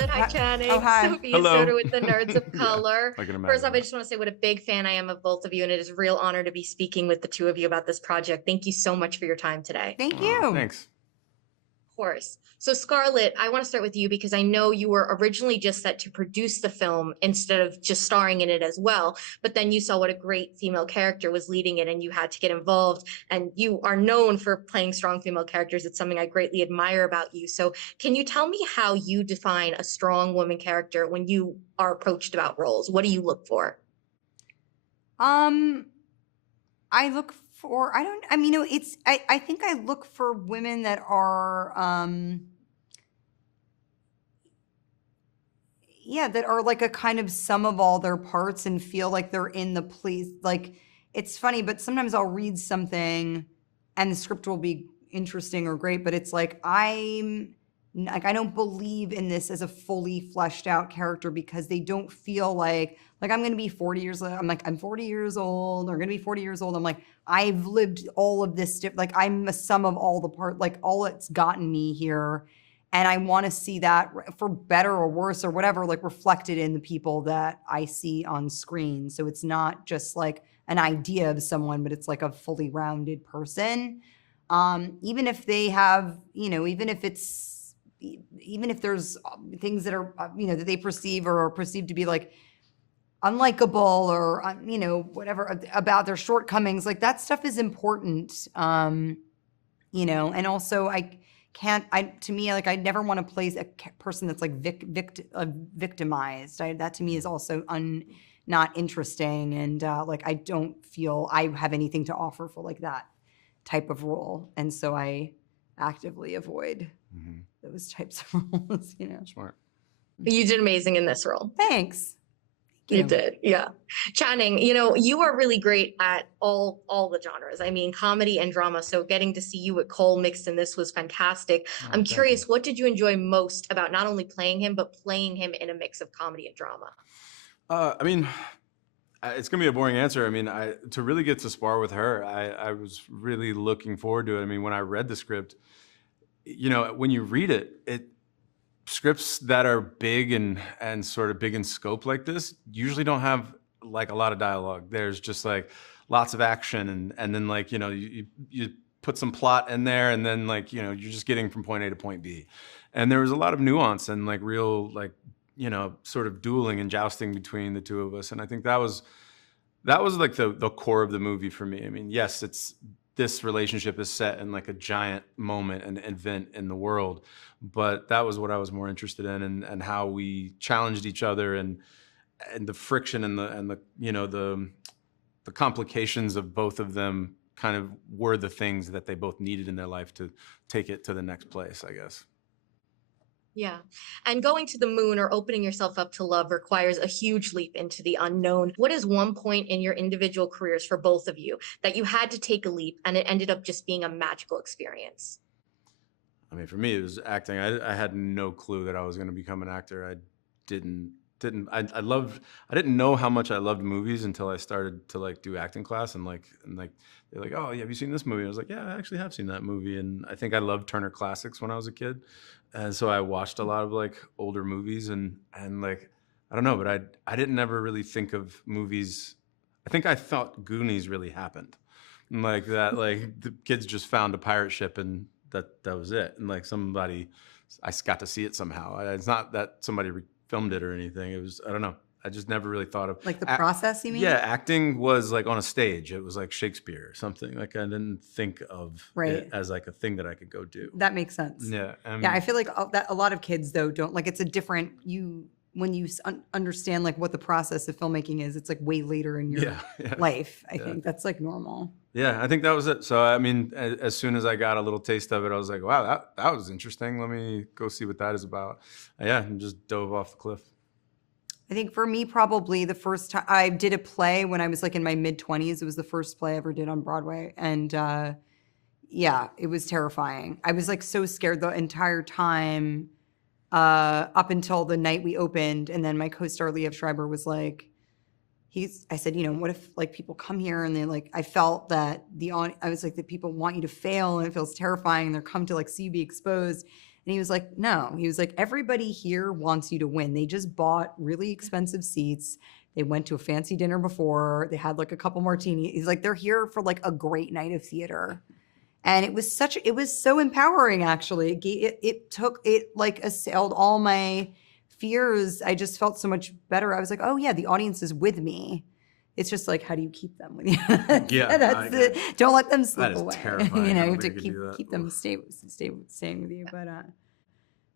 Scarlett. Hi, Channing. Oh, hi. Sophia Hello. Soda with the Nerds of Color. I can imagine. First off, I just want to say what a big fan I am of both of you, and it is a real honor to be speaking with the two of you about this project. Thank you so much for your time today. Thank you. Thanks. Of course. So, Scarlett, I want to start with you because I know you were originally just set to produce the film instead of just starring in it as well. But then you saw what a great female character was leading it, and you had to get involved. And you are known for playing strong female characters. It's something I greatly admire about you. So, can you tell me how you define a strong woman character when you are approached about roles? What do you look for? I look for, I think I look for women that are, that are like a kind of sum of all their parts and feel like they're in the place. Like, it's funny, but sometimes I'll read something and the script will be interesting or great, but it's like, I don't believe in this as a fully fleshed out character because they don't feel like I'm going to be 40 years old. I'm 40 years old or going to be 40 years old. I'm like, I've lived all of this. Like I'm a sum of all the part, like all it's gotten me here. And I want to see that for better or worse or whatever, like reflected in the people that I see on screen. So it's not just like an idea of someone, but it's like a fully rounded person. Even if they have, even if there's things that are, that they perceive or are perceived to be like unlikable or, whatever about their shortcomings, like that stuff is important. And also I never want to play a person that's like victimized. That to me is also not interesting. And I don't feel I have anything to offer for like that type of role. And so I actively avoid those types of roles, Smart. You did amazing in this role. Thanks. You did, yeah. Channing, you are really great at all the genres. I mean, comedy and drama. So getting to see you with Cole mixed in this was fantastic. I'm curious, what did you enjoy most about not only playing him, but playing him in a mix of comedy and drama? It's gonna be a boring answer. To really get to spar with her, I was really looking forward to it. When I read the script, when you read it, scripts that are big and sort of big in scope like this usually don't have like a lot of dialogue. There's just like lots of action and then like, you put some plot in there and then like, you're just getting from point A to point B. And there was a lot of nuance and like real like, sort of dueling and jousting between the two of us. And I think that was like the core of the movie for me. Yes, this relationship is set in like a giant moment and event in the world, but that was what I was more interested in and how we challenged each other and the friction and the complications of both of them kind of were the things that they both needed in their life to take it to the next place, I guess. Yeah. And going to the moon or opening yourself up to love requires a huge leap into the unknown. What is one point in your individual careers for both of you that you had to take a leap and it ended up just being a magical experience? For me, it was acting. I had no clue that I was going to become an actor. I didn't. I didn't know how much I loved movies until I started to like do acting class and they're like, oh, have you seen this movie? I was like, yeah, I actually have seen that movie. And I think I loved Turner Classics when I was a kid. And so I watched a lot of like older movies and like, I don't know, but I didn't ever really think of movies. I think I thought Goonies really happened. And like that, like the kids just found a pirate ship and that was it. And like I got to see it somehow. It's not that somebody filmed it or anything. It was, I don't know. I just never really thought of like the process, you mean? Yeah, acting was like on a stage. It was like Shakespeare or something. Like I didn't think of it as like a thing that I could go do. That makes sense. Yeah. Yeah, I feel like that a lot of kids though don't like. It's a different when you understand like what the process of filmmaking is. It's like way later in your life. I think that's like normal. Yeah, I think that was it. So as soon as I got a little taste of it, I was like, wow, that was interesting. Let me go see what that is about. And just dove off the cliff. I think for me, probably the first time I did a play when I was like in my mid-20s. It was the first play I ever did on Broadway. And it was terrifying. I was like so scared the entire time up until the night we opened. And then my co-star, Liev Schreiber, was like, I said, what if like people come here and they like, I felt that I was like, the people want you to fail and it feels terrifying and they're come to like see you be exposed. And he was like, no. He was like, everybody here wants you to win. They just bought really expensive seats. They went to a fancy dinner before. They had like a couple martinis. He's like, they're here for like a great night of theater. And it was so empowering, actually. It like assailed all my fears. I just felt so much better. I was like, oh yeah, the audience is with me. It's just like, how do you keep them with you? Yeah, don't let them slip that is away. terrifying. You I know, don't you have to think I could do that. keep them staying with you. But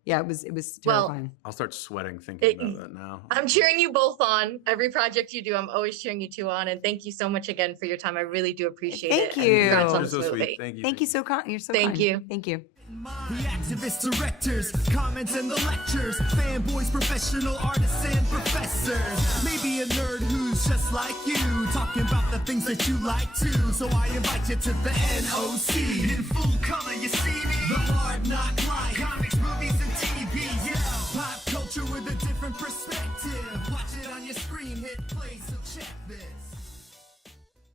yeah, it was Well, terrifying. I'll start sweating thinking about that now. I'm cheering you both on. Every project you do, I'm always cheering you two on. And thank you so much again for your time. I really do appreciate it. Thank you. Congrats on You're so this movie. sweet. Thank you. Thank you so kind. You're so Thank kind. you. Thank you. The activist directors, comments and the lectures, fanboys, professional artists and professors. Maybe a nerd who's just like you, talking about the things that you like too. So I invite you to the NOC. In full color, you see me. The hard knock life, comics, movies, and TV. Yeah, pop culture with a different perspective. Watch it on your screen, hit play, so check this.